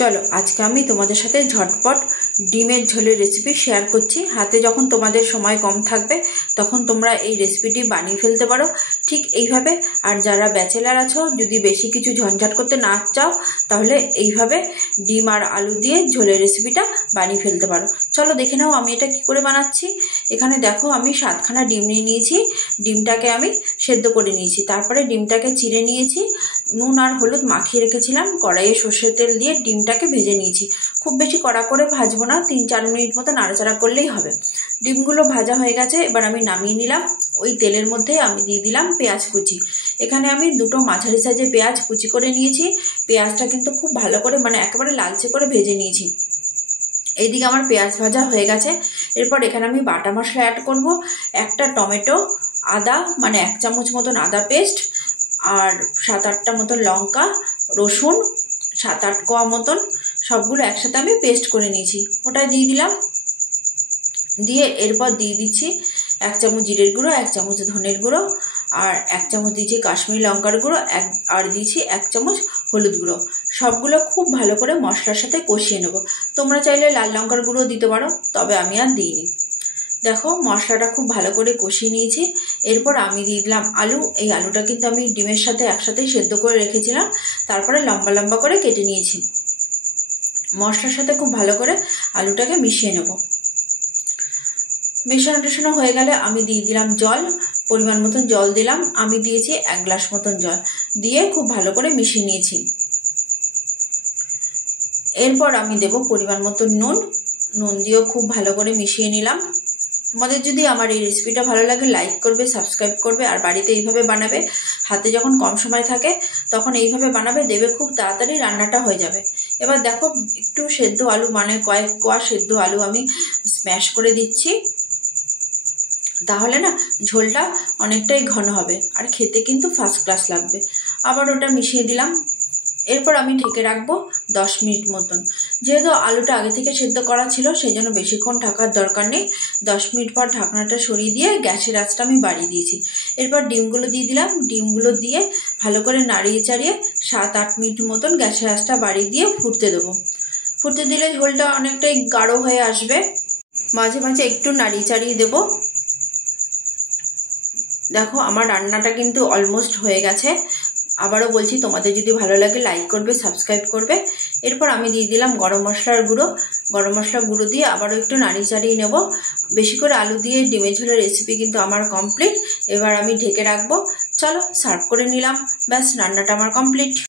চলো আজকে আমি তোমাদের সাথে ঝটপট ডিমের ঝোলের রেসিপি শেয়ার করছি। হাতে যখন তোমাদের সময় কম থাকবে তখন তোমরা এই রেসিপিটি বানিয়ে ফেলতে পারো ঠিক এইভাবে। আর যারা ব্যাচেলার আছো, যদি বেশি কিছু ঝঞ্ঝাট করতে না চাও, তাহলে এইভাবে ডিম আর আলু দিয়ে ঝোলের রেসিপিটা বানিয়ে ফেলতে পারো। চলো দেখে নাও আমি এটা কি করে বানাচ্ছি। এখানে দেখো আমি 7খানা ডিম নিয়ে নিয়েছি। ডিমটাকে আমি সেদ্ধ করে নিয়েছি, তারপরে ডিমটাকে চিড়ে নিয়েছি, নুন আর হলুদ মাখিয়ে রেখেছিলাম, কড়াইয়ে সর্ষের তেল দিয়ে ডিমটাকে ভেজে নিয়েছি। খুব বেশি কড়া করে ভাজবো না, 3-4 মিনিট মতো নাড়াচাড়া করলেই হবে। ডিমগুলো ভাজা হয়ে গেছে, এবার আমি নামিয়ে নিলাম। ওই তেলের মধ্যে আমি দিয়ে দিলাম পেঁয়াজ কুচি। এখানে আমি 2টো মাঝারি সাইজের পেঁয়াজ কুচি করে নিয়েছি। পেঁয়াজটা কিন্তু খুব ভালো করে একেবারে লালচে করে ভেজে নিয়েছি। এইদিকে আমার পেঁয়াজ ভাজা হয়ে গেছে। এরপর এখানে আমি বাটা মশলা অ্যাড করব। একটা টমেটো, আদা 1 চামচ মতন আদা পেস্ট, আর 7-8টা মতন লঙ্কা, রসুন 7-8 কোয়া মতন, সবগুলো একসাথে আমি পেস্ট করে নিয়েছি। ওটা দিয়ে দিলাম। দিয়ে এরপর দিয়ে দিচ্ছি 1 চামচ জিরের গুঁড়ো, 1 চামচ ধনের গুঁড়ো, আর 1 চামচ দিয়েছি কাশ্মীরি লঙ্কার গুঁড়ো, আর দিয়েছি 1 চামচ হলুদ গুঁড়ো। সবগুলো খুব ভালো করে মশলার সাথে কষিয়ে নেব। তোমরা চাইলে লাল লঙ্কার গুঁড়ো দিতে পারো, তবে আমি আর দিইনি। দেখো মশলাটা খুব ভালো করে কষিয়ে নিয়েছি। এরপর আমি দিয়ে দিলাম আলু। এই আলুটা কিন্তু আমি ডিমের সাথে একসাথেই সেদ্ধ করে রেখেছিলাম, তারপরে লম্বা লম্বা করে কেটে নিয়েছি। মশলার সাথে খুব ভালো করে আলুটাকে মিশিয়ে নেব। মেশানো হয়ে গেলে আমি দিয়ে দিলাম জল, পরিমাণ মতন জল দিলাম। আমি দিয়েছি 1 গ্লাস মতন জল, দিয়ে খুব ভালো করে মিশিয়ে নিয়েছি। এরপর আমি দেব পরিমাণ মতন নুন দিয়েও খুব ভালো করে মিশিয়ে নিলাম। তোমাদের যদি আমার এই রেসিপিটা ভালো লাগে লাইক করবে, সাবস্ক্রাইব করবে, আর বাড়িতে এইভাবে বানাবে। হাতে যখন কম সময় থাকে তখন এইভাবে বানাবে, দেবে খুব তাড়াতাড়ি রান্নাটা হয়ে যাবে। এবার দেখো একটু সেদ্ধ আলু, কয়েক কোয়া সেদ্ধ আলু আমি স্ম্যাশ করে দিচ্ছি। তাহলে না ঝোলটা অনেকটাই ঘন হবে, আর খেতে কিন্তু ফার্স্ট ক্লাস লাগবে। আবার ওটা মিশিয়ে দিলাম। এরপর আমি ঢেকে রাখবো 10 মিনিট মতন। যেহেতু আলুটা আগে থেকে সেদ্ধ করা ছিল, সেই জন্য বেশিক্ষণ ঢাকার দরকার নেই। 10 মিনিট পর ঢাকনাটা সরিয়ে দিয়ে গ্যাসের আঁচটা আমি বাড়িয়ে দিয়েছি। এরপর ডিমগুলো দিয়ে দিলাম। ডিমগুলো দিয়ে ভালো করে নাড়িয়ে চাড়িয়ে 7-8 মিনিট মতন গ্যাসের আঁচটা বাড়িয়ে দিয়ে ফুটতে দেবো। ফুটতে দিলে ঝোলটা অনেকটাই গাঢ় হয়ে আসবে। মাঝে মাঝে একটু নাড়িয়ে চাড়িয়ে দেবো। দেখো আমার রান্নাটা কিন্তু অলমোস্ট হয়ে গেছে। আবারও বলছি, তোমাদের যদি ভালো লাগে লাইক করবে, সাবস্ক্রাইব করবে। এরপর আমি দিয়ে দিলাম গরম মশলার গুঁড়ো। গরম মশলার গুঁড়ো দিয়ে আবারও একটু নাড়িয়ে চাড়িয়ে নেব। বেশি করে আলু দিয়ে ডিমের ঝোলের রেসিপি কিন্তু আমার কমপ্লিট। এবার আমি ঢেকে রাখবো। চলো সার্ভ করে নিলাম। ব্যাস, রান্নাটা আমার কমপ্লিট।